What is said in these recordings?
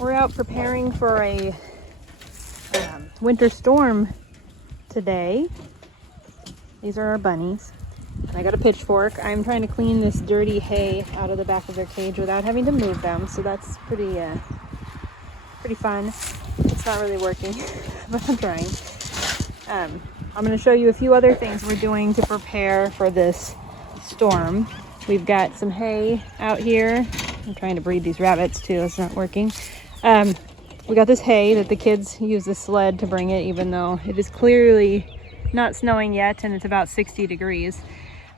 We're out preparing for a winter storm today. These are our bunnies. And I got a pitchfork. I'm trying to clean this dirty hay out of the back of their cage without having to move them, so that's pretty fun. It's not really working, but I'm trying. I'm going to show you a few other things we're doing to prepare for this storm. We've got some hay out here. I'm trying to breed these rabbits too. It's not working. We got this hay that the kids use the sled to bring it, even though it is clearly not snowing yet and it's about 60 degrees.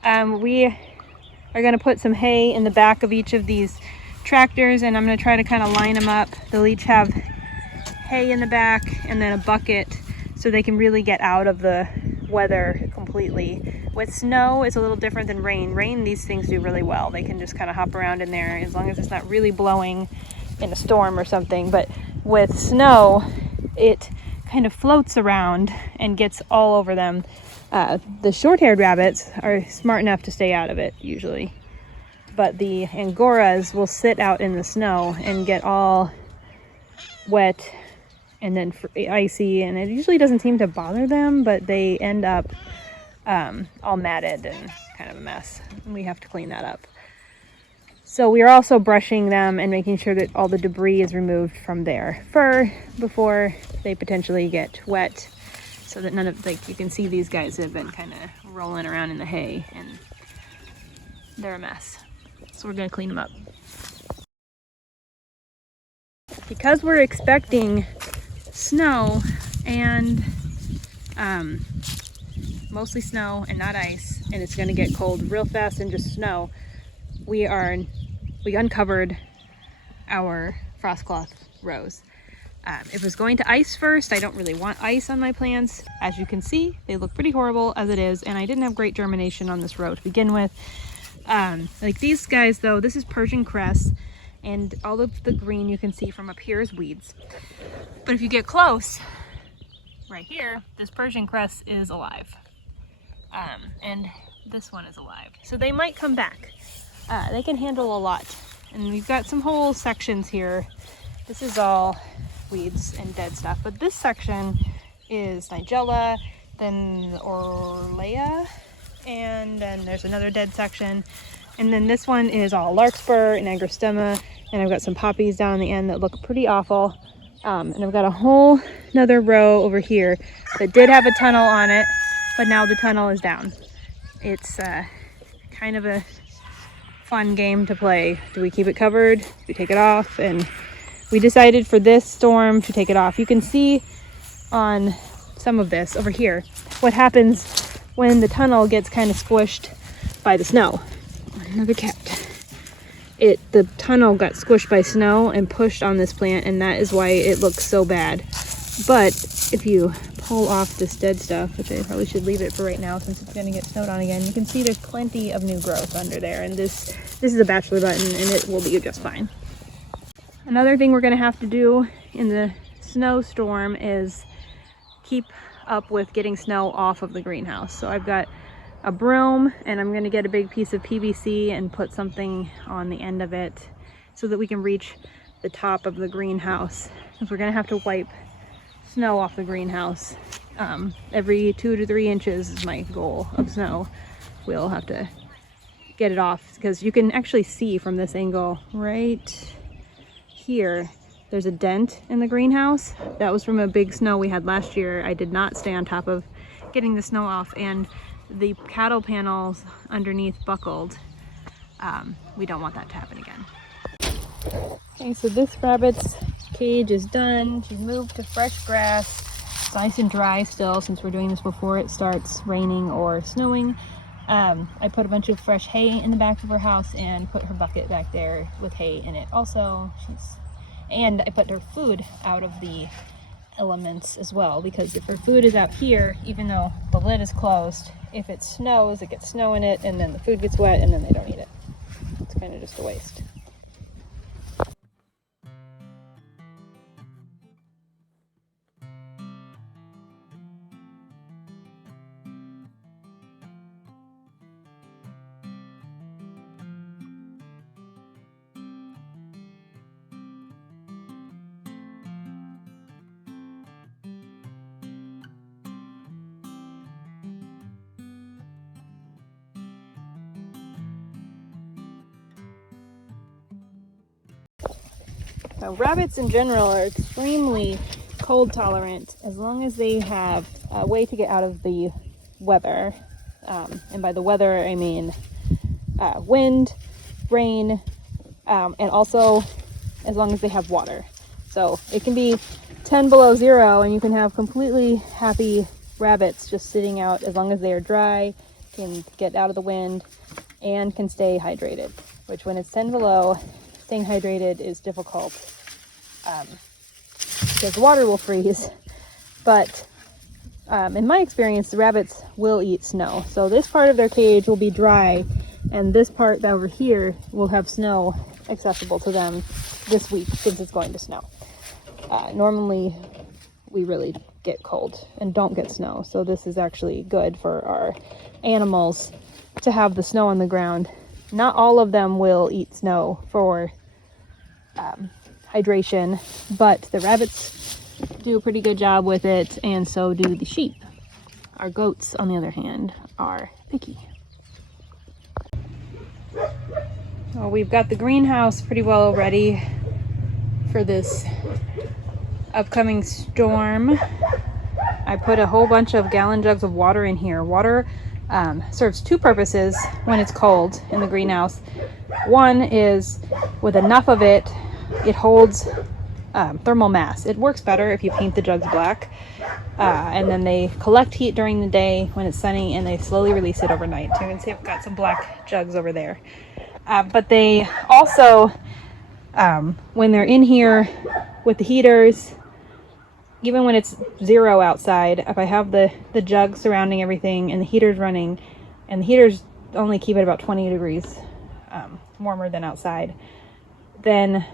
We are going to put some hay in the back of each of these tractors, and I'm going to try to kind of line them up. They'll each have hay in the back and then a bucket so they can really get out of the weather completely. With snow, it's a little different than rain. Rain, these things do really well. They can just kind of hop around in there as long as it's not really blowing in a storm or something. But with snow, it kind of floats around and gets all over them. The short-haired rabbits are smart enough to stay out of it usually, but the Angoras will sit out in the snow and get all wet and then icy, and it usually doesn't seem to bother them, but they end up all matted and kind of a mess, and we have to clean that up. So we are also brushing them and making sure that all the debris is removed from their fur before they potentially get wet, so that none of, like, you can see these guys have been kind of rolling around in the hay and they're a mess. So we're going to clean them up. Because we're expecting snow and mostly snow and not ice, and it's going to get cold real fast and just snow, we uncovered our frost cloth rows. It was going to ice first. I don't really want ice on my plants. As you can see, they look pretty horrible as it is, and I didn't have great germination on this row to begin with. Like these guys though, this is Persian cress, and all of the green you can see from up here is weeds. But if you get close, right here, this Persian cress is alive. And this one is alive. So they might come back. They can handle a lot. And we've got some whole sections here. This is all weeds and dead stuff. But this section is Nigella, then Orlea, and then there's another dead section. And then this one is all larkspur and agrostemma, and I've got some poppies down the end that look pretty awful. And I've got a whole another row over here that did have a tunnel on it, but now the tunnel is down. It's kind of a fun game to play. Do we keep it covered? Do we take it off? And we decided for this storm to take it off. You can see on some of this over here what happens when the tunnel gets kind of squished by the snow. Another cat. The tunnel got squished by snow and pushed on this plant, and that is why it looks so bad. But if you pull off this dead stuff, which I probably should leave it for right now since it's going to get snowed on again, you can see there's plenty of new growth under there, and this is a bachelor button and it will be just fine. Another thing we're going to have to do in the snowstorm is keep up with getting snow off of the greenhouse. So I've got a broom, and I'm going to get a big piece of PVC and put something on the end of it so that we can reach the top of the greenhouse, because we're going to have to wipe snow off the greenhouse. Every 2 to 3 inches is my goal of snow. We'll have to get it off, because you can actually see from this angle right here, there's a dent in the greenhouse. That was from a big snow we had last year. I did not stay on top of getting the snow off, and the cattle panels underneath buckled. We don't want that to happen again. Okay, so this rabbit's cage is done. She's moved to fresh grass. It's nice and dry still, since we're doing this before it starts raining or snowing. I put a bunch of fresh hay in the back of her house and put her bucket back there with hay in it also. And I put her food out of the elements as well, because if her food is out here, even though the lid is closed, if it snows, it gets snow in it, and then the food gets wet, and then they don't eat it. It's kind of just a waste. Rabbits in general are extremely cold tolerant as long as they have a way to get out of the weather. And by the weather, I mean wind, rain, and also as long as they have water. So it can be 10 below zero and you can have completely happy rabbits just sitting out as long as they are dry, can get out of the wind, and can stay hydrated. Which when it's 10 below, staying hydrated is difficult because the water will freeze. But in my experience, the rabbits will eat snow. So this part of their cage will be dry, and this part over here will have snow accessible to them this week since it's going to snow. Normally, we really get cold and don't get snow, so this is actually good for our animals to have the snow on the ground. Not all of them will eat snow for hydration, but the rabbits do a pretty good job with it, and so do the sheep. Our goats, on the other hand, are picky. Well, we've got the greenhouse pretty well ready for this upcoming storm. I put a whole bunch of gallon jugs of water in here. Water serves two purposes when it's cold in the greenhouse. One is with enough of it, it holds thermal mass. It works better if you paint the jugs black, and then they collect heat during the day when it's sunny, and they slowly release it overnight. So you can see I've got some black jugs over there. But they also, when they're in here with the heaters, even when it's 0 outside, if I have the jug surrounding everything and the heater's running, and the heaters only keep it about 20 degrees warmer than outside, then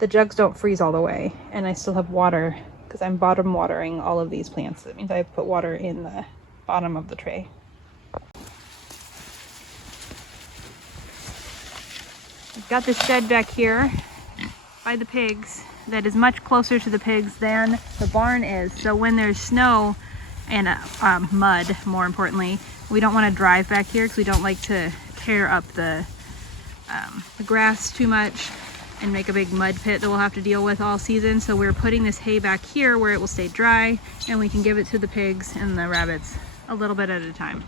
the jugs don't freeze all the way, and I still have water because I'm bottom watering all of these plants. That means I put water in the bottom of the tray. I've got this shed back here by the pigs that is much closer to the pigs than the barn is. So when there's snow and mud, more importantly, we don't want to drive back here because we don't like to tear up the grass too much and make a big mud pit that we'll have to deal with all season. So we're putting this hay back here where it will stay dry, and we can give it to the pigs and the rabbits a little bit at a time.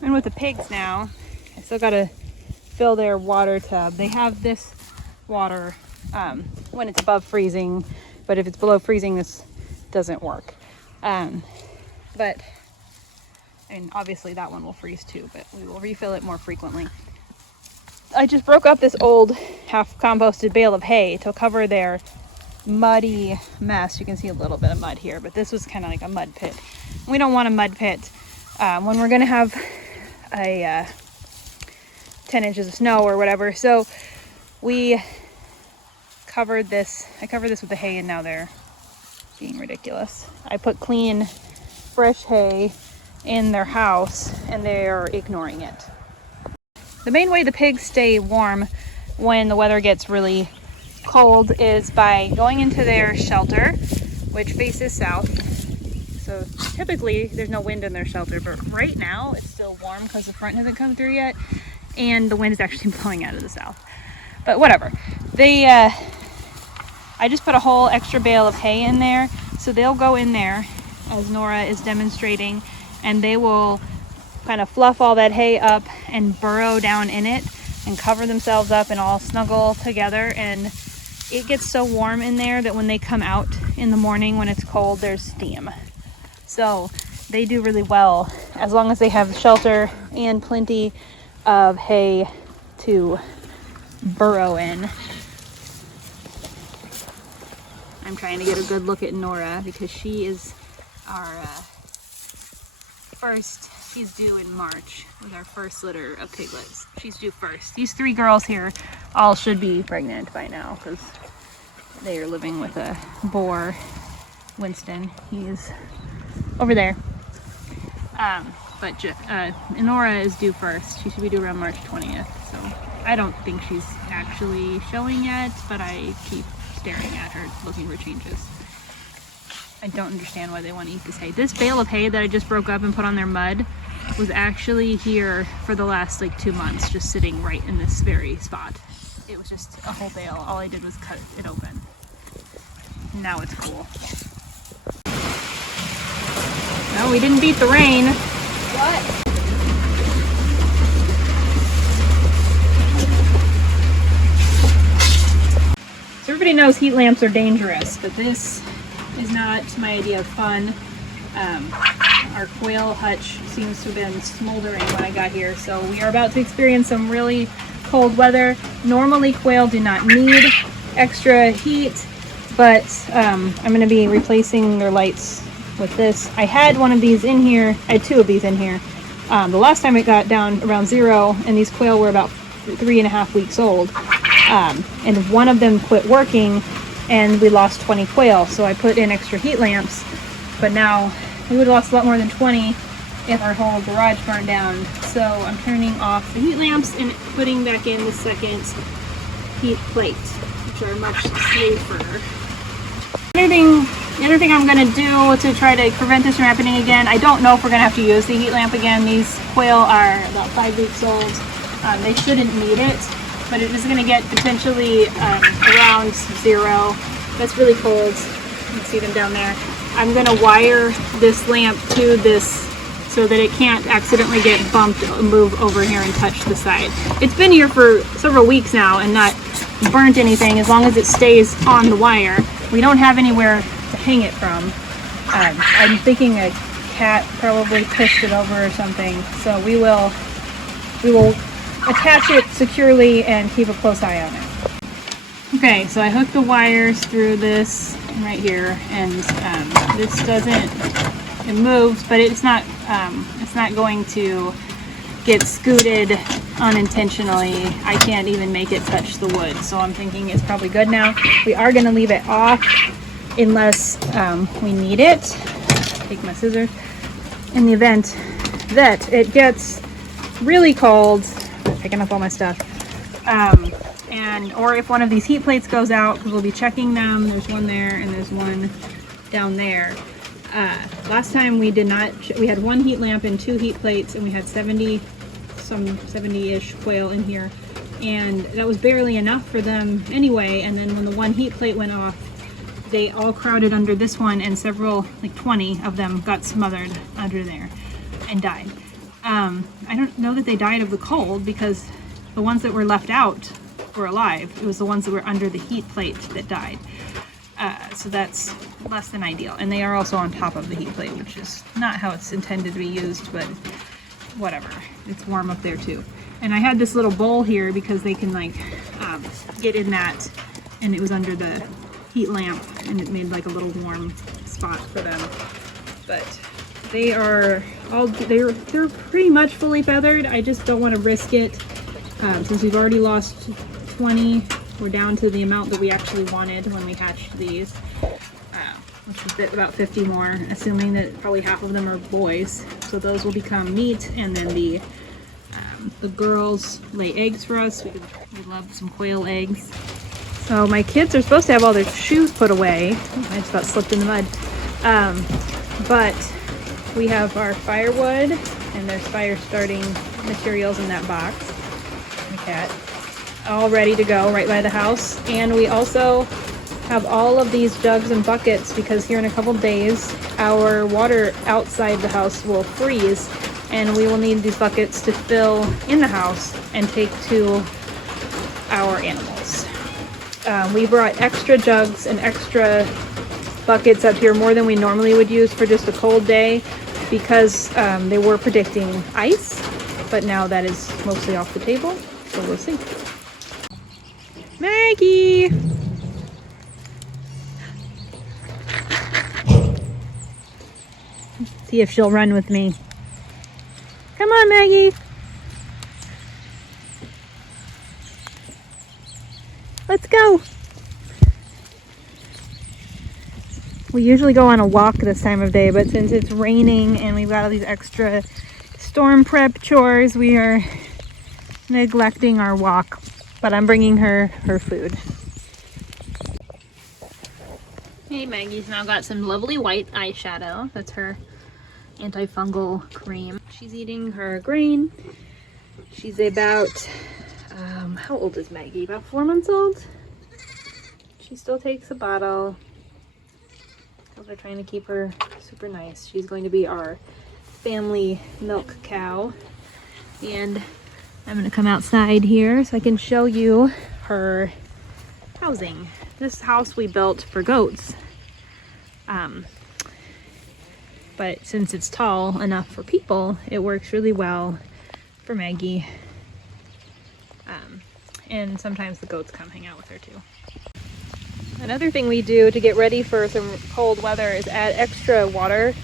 And with the pigs now, I still got to fill their water tub. They have this water when it's above freezing, but if it's below freezing, this doesn't work. But and obviously that one will freeze too, but we will refill it more frequently. I just broke up this old half composted bale of hay to cover their muddy mess. You can see a little bit of mud here, but this was kind of like a mud pit. We don't want a mud pit when we're going to have a 10 inches of snow or whatever. So we covered this. I covered this with the hay, and now they're being ridiculous. I put clean, fresh hay in their house, and they're ignoring it. The main way the pigs stay warm when the weather gets really cold is by going into their shelter, which faces south. So typically there's no wind in their shelter, but right now it's still warm because the front hasn't come through yet, and the wind is actually blowing out of the south. But whatever. I just put a whole extra bale of hay in there, so they'll go in there as Nora is demonstrating, and they will kind of fluff all that hay up and burrow down in it and cover themselves up and all snuggle together. And it gets so warm in there that when they come out in the morning when it's cold, there's steam. So they do really well as long as they have shelter and plenty of hay to burrow in. I'm trying to get a good look at Nora because she is our first. She's due in March with our first litter of piglets. She's due first. These 3 girls here all should be pregnant by now because they are living with a boar, Winston. He's over there. But Nora is due first. She should be due around March 20th. So I don't think she's actually showing yet, but I keep staring at her looking for changes. I don't understand why they want to eat this hay. This bale of hay that I just broke up and put on their mud was actually here for the last like 2 months, just sitting right in this very spot. it was just a whole bale. All I did was cut it open. Now it's cool. No, we didn't beat the rain. What? So everybody knows heat lamps are dangerous, but this is not my idea of fun. Our quail hutch seems to have been smoldering when I got here, so we are about to experience some really cold weather. Normally quail do not need extra heat, but I'm going to be replacing their lights with this. I had one of these in here. I had two of these in here. The last time it got down around 0, and these quail were about 3.5 weeks old. And one of them quit working, and we lost 20 quail. So I put in extra heat lamps, but now we would have lost a lot more than 20 if our whole garage burned down. So I'm turning off the heat lamps and putting back in the second heat plate, which are much safer. The other thing I'm going to do to try to prevent this from happening again, I don't know if we're going to have to use the heat lamp again. These quail are about 5 weeks old. They shouldn't need it, but it is going to get potentially around 0. That's really cold. You can see them down there. I'm going to wire this lamp to this so that it can't accidentally get bumped and move over here and touch the side. It's been here for several weeks now and not burnt anything as long as it stays on the wire. We don't have anywhere to hang it from. I'm thinking a cat probably pushed it over or something. So we will attach it securely and keep a close eye on it. Okay, so I hooked the wires through this right here, and this doesn't, it moves, but it's not going to get scooted unintentionally. I can't even make it touch the wood, so I'm thinking it's probably good now. We are going to leave it off unless we need it. Take my scissors. In the event that it gets really cold, picking up all my stuff, or if one of these heat plates goes out, because we'll be checking them. There's one there and there's one down there. Last time we did not, we had one heat lamp and 2 heat plates, and we had 70-ish quail in here, and that was barely enough for them anyway. And then when the one heat plate went off, they all crowded under this one, and several, like 20 of them, got smothered under there and died. I don't know that they died of the cold, because the ones that were left out were alive. It was the ones that were under the heat plate that died. So that's less than ideal. And they are also on top of the heat plate, which is not how it's intended to be used, but whatever. It's warm up there too. And I had this little bowl here because they can like get in that, and it was under the heat lamp, and it made like a little warm spot for them. But they are all, they're pretty much fully feathered. I just don't want to risk it. Since we've already lost 20, we're down to the amount that we actually wanted when we hatched these, which is about 50 more, assuming that probably half of them are boys. So those will become meat, and then the girls lay eggs for us. We love some quail eggs. So my kids are supposed to have all their shoes put away. I just about slipped in the mud. But we have our firewood, and there's fire starting materials in that box. The cat, all ready to go right by the house. And we also have all of these jugs and buckets, because here in a couple days our water outside the house will freeze, and we will need these buckets to fill in the house and take to our animals. We brought extra jugs and extra buckets up here, more than we normally would use for just a cold day, because they were predicting ice, but now that is mostly off the table, so we'll see. Maggie! See if she'll run with me. Come on, Maggie! Let's go! We usually go on a walk this time of day, but since it's raining and we've got all these extra storm prep chores, we are neglecting our walk. But I'm bringing her food. Hey, Maggie's now got some lovely white eyeshadow. That's her antifungal cream. She's eating her grain. She's about How old is Maggie? About 4 months old? She still takes a bottle. We're trying to keep her super nice. She's going to be our family milk cow. And I'm going to come outside here so I can show you her housing. This house we built for goats. But since it's tall enough for people, it works really well for Maggie. And sometimes the goats come hang out with her too. Another thing we do to get ready for some cold weather is add extra water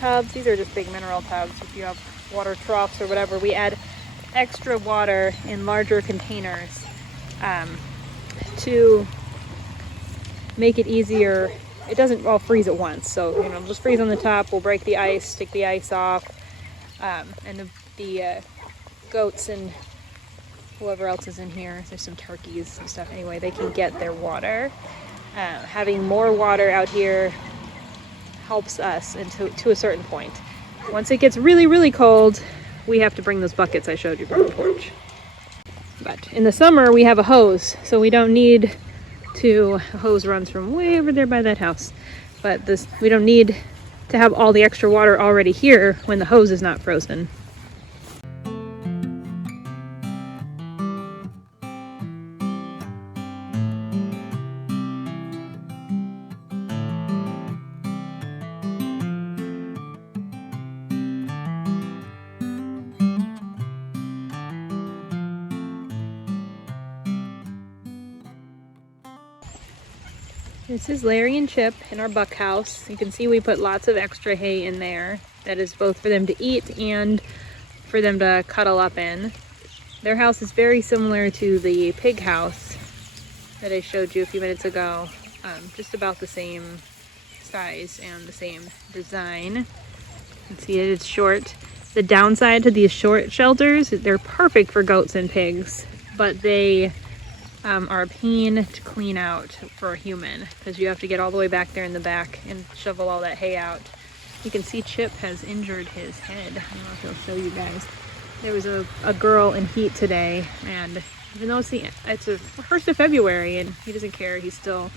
tubs. These are just big mineral tubs. If you have water troughs or whatever, we add extra water in larger containers to make it easier. It doesn't all freeze at once, so just freeze on the top. We'll break the ice, take the ice off, and the goats and whoever else is in here, there's some turkeys and stuff. Anyway, they can get their water. Having more water out here helps us to a certain point. Once it gets really, really cold, we have to bring those buckets I showed you from the porch. But in the summer, we have a hose, so we don't need to. The hose runs from way over there by that house. But we don't need to have all the extra water already here when the hose is not frozen. This is Larry and Chip in our buck house. You can see we put lots of extra hay in there. That is both for them to eat and for them to cuddle up in. Their house is very similar to the pig house that I showed you a few minutes ago. Just about the same size and the same design. You can see it's short. The downside to these short shelters, they're perfect for goats and pigs, but they are a pain to clean out for a human because you have to get all the way back there in the back and shovel all that hay out. You can see Chip has injured his head. I don't know if he'll show you guys. There was a girl in heat today, and even though it's the 1st of February and he doesn't care, he's still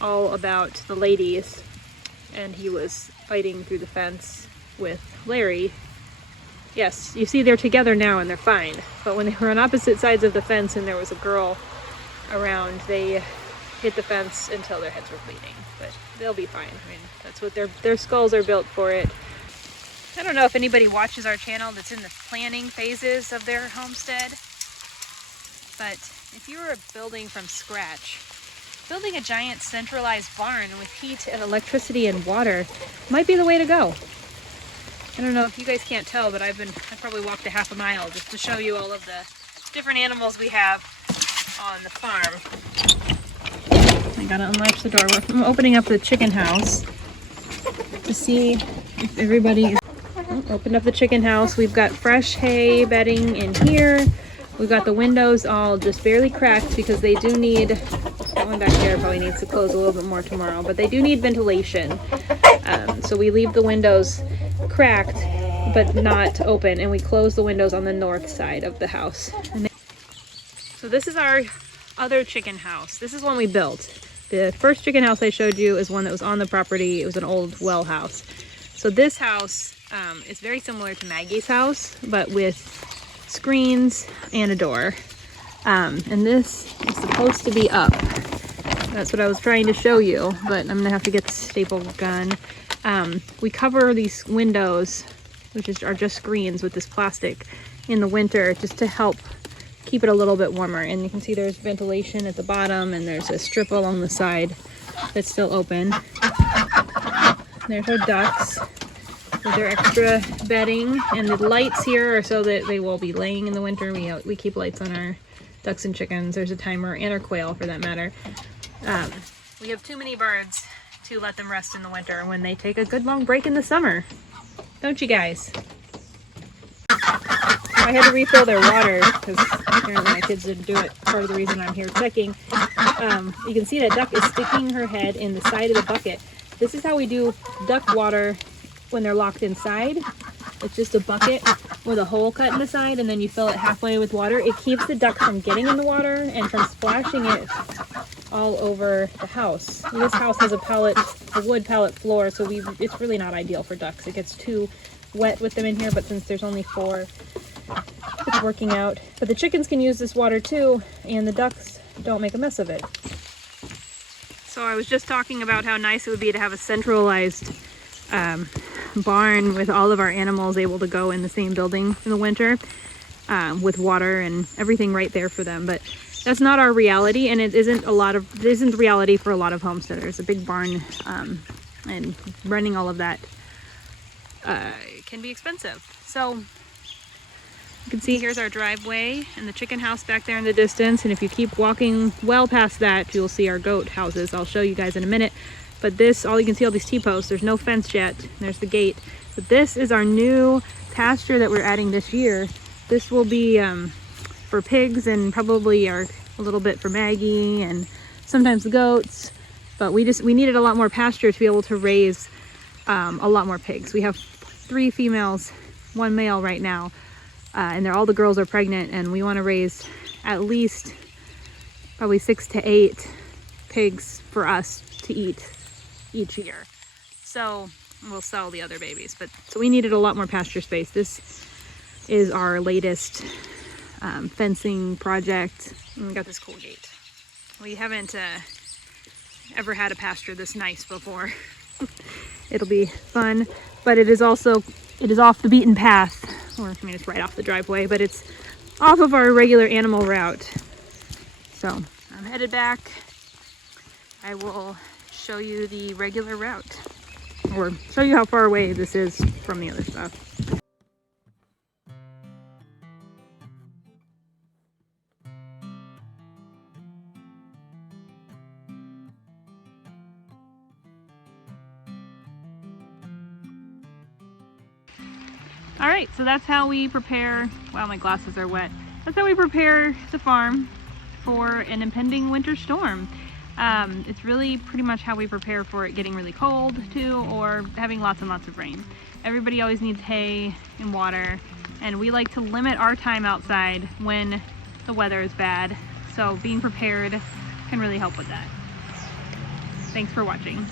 all about the ladies, and he was fighting through the fence with Larry. Yes, you see they're together now and they're fine, but when they were on opposite sides of the fence and there was a girl around, they hit the fence until their heads were bleeding, but they'll be fine. I mean, that's what their skulls are built for it. I don't know if anybody watches our channel that's in the planning phases of their homestead, but if you were building from scratch, building a giant centralized barn with heat and electricity and water might be the way to go. I don't know if you guys can't tell, but I probably walked a half a mile just to show you all of the different animals we have on the farm. I gotta unlatch the door. I'm opening up the chicken house to see if everybody is... Opened up the chicken house. We've got fresh hay bedding in here. We've got the windows all just barely cracked because they do need... That one back there probably needs to close a little bit more tomorrow, but they do need ventilation. So we leave the windows cracked but not open, and we close the windows on the north side of the house. So this is our other chicken house. This is one we built. The first chicken house I showed you is one that was on the property. It was an old well house. So this house is very similar to Maggie's house, but with screens and a door. And this is supposed to be up. That's what I was trying to show you, but I'm gonna have to get the staple gun. We cover these windows, which are just screens, with this plastic in the winter just to help keep it a little bit warmer. And you can see there's ventilation at the bottom, and there's a strip along the side that's still open. There's our ducks with their extra bedding, and the lights here are so that they will be laying in the winter. We keep lights on our ducks and chickens. There's a timer, and our quail for that matter. We have too many birds to let them rest in the winter when they take a good long break in the summer. Don't you guys? I had to refill their water because apparently my kids didn't do it. Part of the reason I'm here checking. You can see that duck is sticking her head in the side of the bucket. This is how we do duck water when they're locked inside. It's just a bucket with a hole cut in the side, and then you fill it halfway with water. It keeps the ducks from getting in the water and from splashing it all over the house. This house has a wood pallet floor, so it's really not ideal for ducks. It gets too wet with them in here, but since there's only 4, it's working out. But the chickens can use this water too, and the ducks don't make a mess of it. So I was just talking about how nice it would be to have a centralized barn with all of our animals able to go in the same building in the winter, with water and everything right there for them. But that's not our reality, and it isn't the reality for a lot of homesteaders. A big barn and running all of that can be expensive. So you can see here's our driveway and the chicken house back there in the distance, and if you keep walking well past that, you'll see our goat houses. I'll show you guys in a minute. But this, all you can see, all these T-posts, there's no fence yet. There's the gate. But this is our new pasture that we're adding this year. This will be for pigs and probably a little bit for Maggie and sometimes the goats. But we needed a lot more pasture to be able to raise a lot more pigs. We have 3 females, 1 male right now. And all the girls are pregnant, and we want to raise at least probably 6 to 8 pigs for us to eat each year. So we'll sell the other babies, so we needed a lot more pasture space. This is our latest fencing project, and we got this cool gate. We haven't ever had a pasture this nice before. It'll be fun, but it is off the beaten path, or I mean, it's right off the driveway, but it's off of our regular animal route. So I'm headed back. I will show you the regular route, or show you how far away this is from the other stuff. All right, so that's how we prepare, wow, my glasses are wet. That's how we prepare the farm for an impending winter storm. It's really pretty much how we prepare for it getting really cold too, or having lots and lots of rain. Everybody always needs hay and water, and we like to limit our time outside when the weather is bad. So being prepared can really help with that. Thanks for watching.